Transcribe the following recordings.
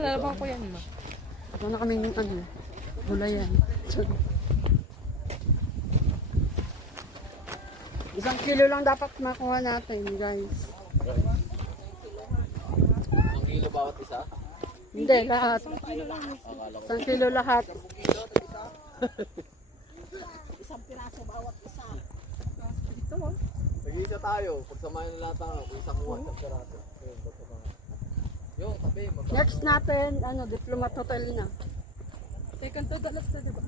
nalalaban ko yan, ma. Ito na kami yung gulayan. Isang kilo lang dapat makuha natin, guys. Ang kilo bawat isa? Hindi, lahat. Isang kilo lahat. Isang piraso bawat isa. Ito, oh. Nag-iisa tayo. Pagsamahin na lahat tayo. Isang kuha, isang piraso. Yung tabi, Next natin, Diplomat Hotel na. Second to the last na, diba?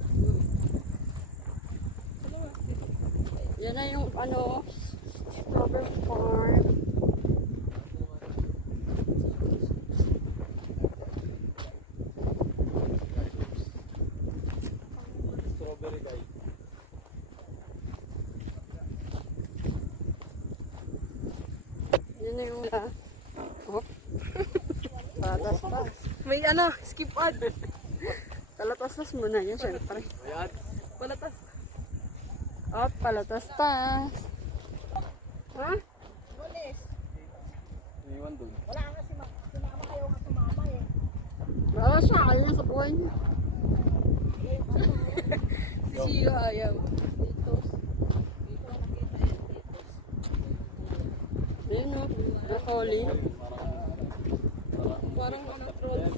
Yan na yung strawberry farm. strawberry guys. Yan na yung palatas-tas. May skip ad. Palatas-tas muna yan, syempre. Ayan. Palatas. Palatas-tas. Ha? Lunes. Iwan dun. Wala nga si mama kayo nga sumama eh. Oo, siya. Ayaw niya sa buhay niya. Si Gio ayaw. Ayun o. Nakoli. Parang trolls.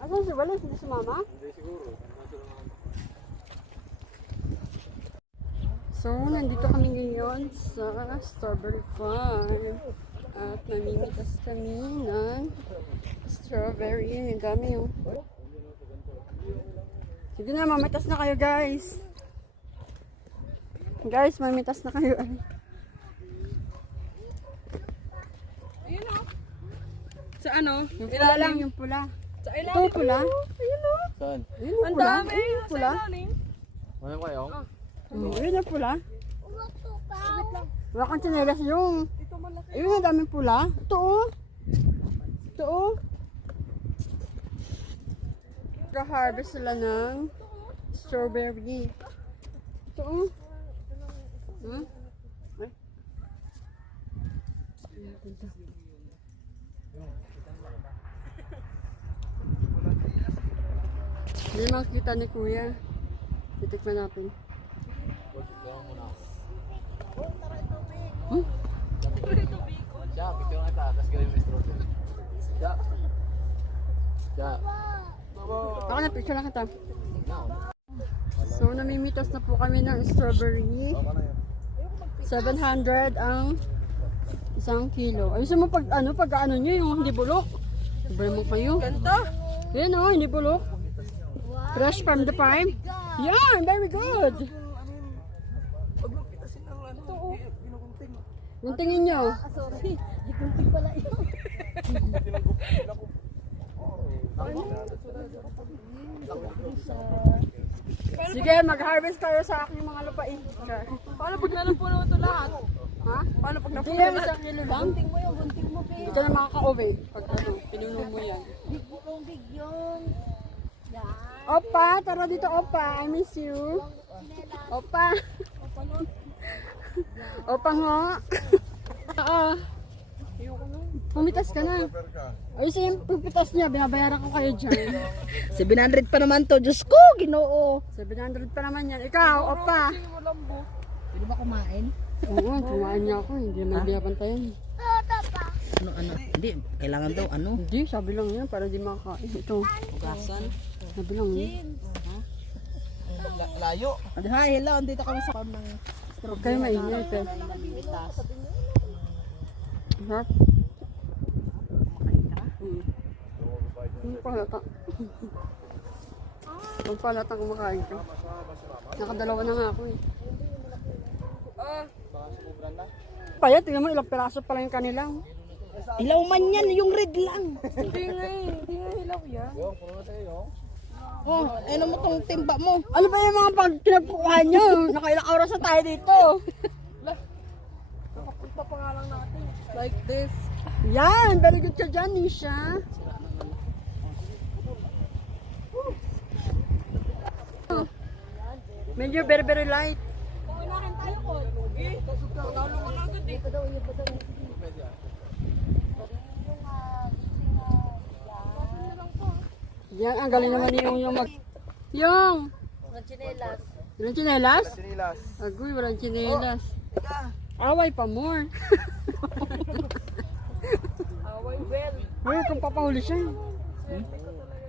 Asan si Walis? Hindi si Mama? Hindi siguro. Nasa lang. So, nandito kami ngayon sa strawberry farm. At namimitas kami ng strawberry. Ang dami oh. Sige na, mamitas na kayo guys. Guys, mamitas na kayo. Ayun, oh. Sa Yung pula lang, yung pula. Sa Ito ilalim. pula. Ayun, oh. Saan? Ayun yung Ang pula. dami. Ayun yung Sa pula. ilalim. Ano kayo? Ayun yung pula. Wala kang tsinelas yung. Ito malaki. Ayun ang daming pula. Ito oh. Ito oh. Nag-harvest sila ng strawberry. Ito oh. Hmm? Ay. Hindi makikita ni Kuya. Titikman natin. Hmm? Siya, picture nga ta. Tapos gawin mo yung strawberry. Siya. Siya. Ako na picture lang kita. So namimitas na po kami ng strawberry. 700 ang isang kilo. Ayusin mo pag ano nyo yung hindi bulok. Sabay mo kayo. Ganto. Yan o, hindi bulok. Fresh from the farm. Yeah, very good. Pag magpitasin ng ito, oh. Binugunting. Yung tingin nyo. Sorry, ikunting pala yun. Sige, mag-harvest tayo sa aking mga lupain. Paano pag nalampo naman ito lahat? Ha? Paano pag nalampo Hindi yan, isang kilo lang. Gunting mo yung gunting mo, babe. Hindi ka na makaka-uwi. Pag pinuno mo yan. Big yung. Yan. Opa, tara dito Opa. I miss you. Opa. Opa nga. Oo. Pumitas ka na. Ay, yung pumitas niya, binabayaran ko kayo dyan. 700 pa naman to. Diyos ko, ginoo. 700 pa naman yan. Ikaw, Opa. Kasi malambo. Pwede ba kumain? Oo, kumain niya ako. Hindi naman binabantayan. Ano? Hindi, kailangan daw ano? Hindi, sabi lang yan para di makakain. Ito, Ugasan. sabi lang yan. Layo. Hi, hello. Andito kami sa farm ng Huwag kayo mainit eh. namimitas. Harap. Ang palata. Ang palata kumakain ka. Nakadalawa na nga ako eh. Paya, tingnan mo ilang piraso pa lang yung kanilang. Ilaw man yan, yung red lang. Hindi nga hilaw yan. Oh, ano mo tong timba mo? Ano ba yung mga pag kinagkukuha nyo? Nakailang oras na tayo dito. Nakapunta pa nga lang natin. Like this. Yan, very good ka dyan, Nisha. Medyo very light. Yan, ang galing naman yung mag... Yung! Walang chinelas. Walang chinelas? Sinilas. Agoy, walang chinelas. Teka. Away pa more. Away well. Uy, kung papahuli siya.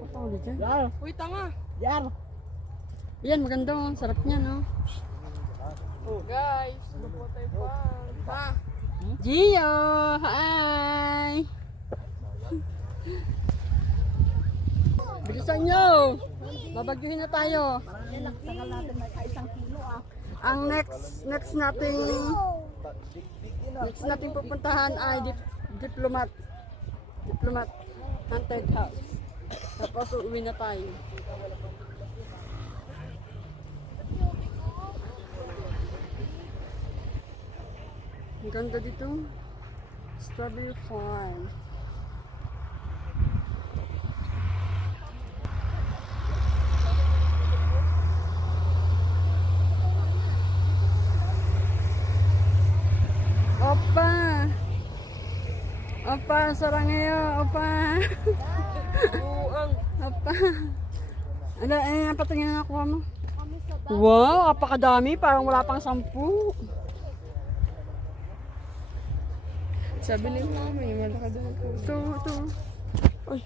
Papahuli siya. Yar. Uy, tanga. Yar. Yan, maganda oh. Sarap niya, no? Guys, ano po tayo pa? Gio! Hi! Bilisan nyo! Babagyuhin na tayo. Tagal natin may isang kilo ah. Ang next nating pupuntahan ay diplomat. Diplomat. Haunted house. Tapos uuwi na tayo. Ang ganda dito. Strawberry farm. Opa! Opa, sarangayo, opa! Opa! Ano, patingin na nakuha mo? Wow, apakadami, parang wala pang 10. Sabi ni mami, malaki daw ako. Ito. Ay.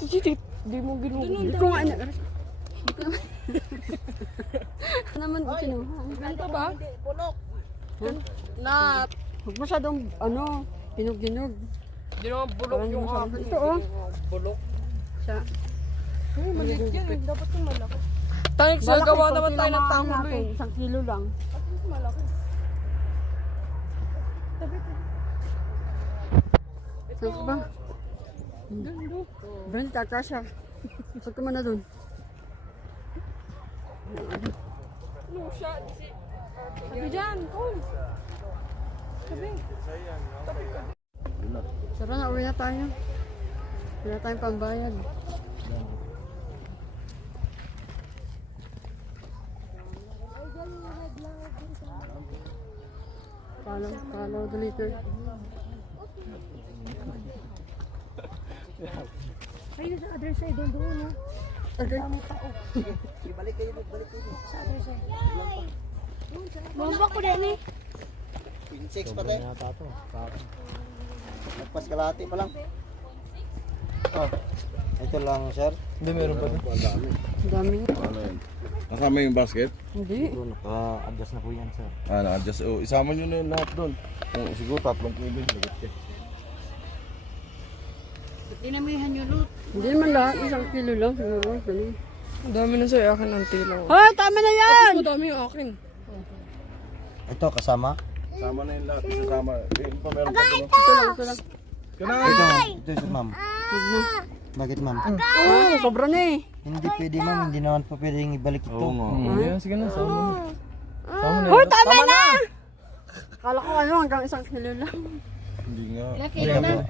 Titit, di mo ginuha. Di ko nga anak. Naman kinuha. Ganito ba? Pulok. Nat. Huwag masyadong, ginog-ginog. Hindi naman bulok Parang yung masyadong- akin. Ito oh. Bulok. Siya. Uy, maliit yan eh. Dapat yung malaki. Tayo, gawa naman tayo ng tangulo eh. 1 kilo lang. At least malaki. Saan ba? Brent, kakasya. Saan ka man na dun? No shot. Sabi dyan, Cole. Sabi. Tara na, uwi na tayo. Wala tayong pambayad. Follow the leader. Ayun sa other side, doon no? Okay. Ibalik kayo. Sa other side. Bomba ko din eh. 26 pa tayo. Nagpas kalahati pa lang. Oh, ito lang sir. Hindi, meron pa doon. Ang dami nga. Ano yun? Kasama yung basket? Hindi. Naka-adjust na po yan sir. Na-adjust. Oh, isama nyo na yung lahat doon. Siguro 3 kilo. Lagot ka. Dinamihan nyo, Lut. Hindi man lahat. 1 kilo lang siguro. Ganun. Ang dami na sa'yo, akin ang tilaw. Hoy, tama na yan! Mas madami yung akin. Ito kasama? Kasama na yung lahat. Kasama. Yung pa meron pa doon. Ito lang. Ito si ma'am. Huwag na. Bakit ma'am? Sobra na eh. Hindi pwede ma'am, hindi naman po pwedeng ibalik ito. Oo nga. Yan, sige na. Sama na. Sama na. Hoy, tama na! Kala ko hanggang 1 kilo lang. Hindi nga. Kilo na.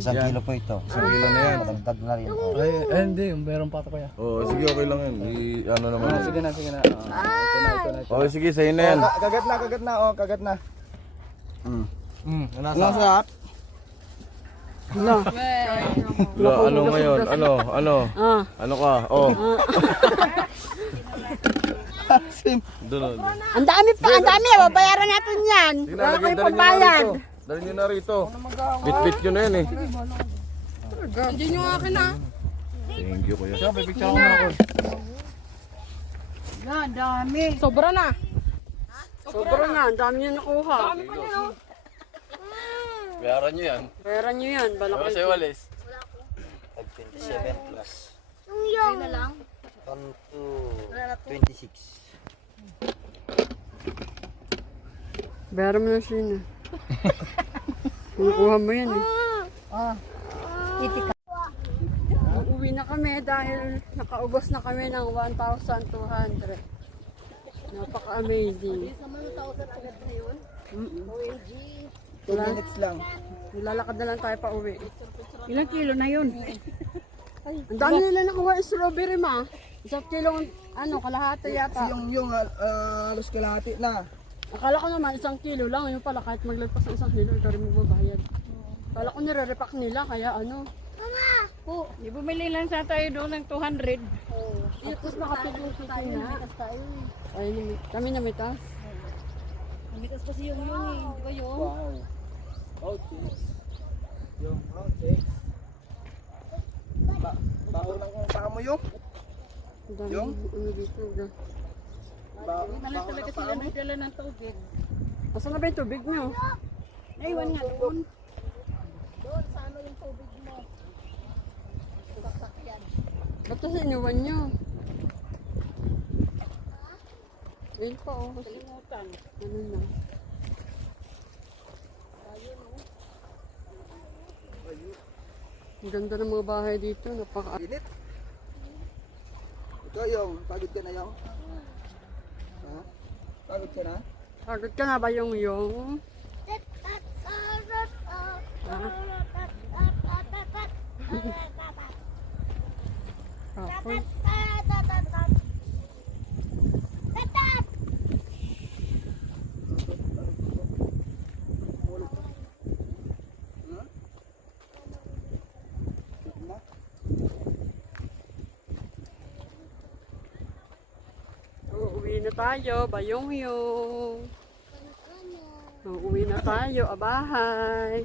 1 kilo po ito. 1 kilo na yan. Madagdag na rin. Ay, hindi. Meron pa ito kaya. Oo, sige, okay lang yan. Ano naman. Sige na. Ito na. Okay, sige, sa'yo na yan. Kagat na. Oh, kagat na. Nasa? Wala. Wala, ano ngayon? Ano? Ah. Ano ka? Oh. Doon. Ang dami pa, ang dami. Babayaran natin yan. Wala kayong pambayad. Dali nyo na rito. Bit-bit nyo na yan eh. Hindi nyo akin ah. Thank you, kuya. Siya, pipicture ako muna ako. Yan, dami. Sobra na. Sobra na, ang dami niya nakuha. Bayaran nyo yan. Bayaran nyo yan, Para balaki. sa'yo, Walis. 27 plus. Yung na lang. 1 to 26. Bayaran mo na siya na. Nakuha mo yan eh. Uuwi na kami dahil nakaubos na kami ng 1,200. Napaka-amazing. OMG. 2 minutes lang. Nilalakad na lang tayo pa uwi. Ilang kilo na yun? Ang dami nila nakuha yung strawberry ma. 1 kilong kalahati yata. Yung halos kalahati na. Akala ko naman 1 kilo lang. Yung pala kahit maglagpas ng 1 kilo, ikaw rin magbabayad. Akala ko nire-repack nila kaya Mama! Po. Di bumili lang sa tayo doon ng 200. Oo. Tapos nakapag-uso tayo. Namitas tayo eh. Ay, kami namitas. Namitas pa si yung eh. Di ba yung? Wow. Oh, chicks. Yung, oh, chicks. Baon ang paa mo yung. Ang dami, Yung? ano dito. Wala talaga sila nagdala ng tubig. Asan na ba yung tubig nyo? Naiwan nga doon. Ba't kasi iniwan nyo? Wait pa oh. Kalimutan. Ano na? Ang ganda ng mga bahay dito. Napaka... Init. Ikaw yung, pagod ka na yung. Ha? Pagod ka na? Pagod ka na ba yung? Ha? Kapon. Ha? Na? Uuwi na tayo, bayong-yung. Uuwi na tayo, abahay.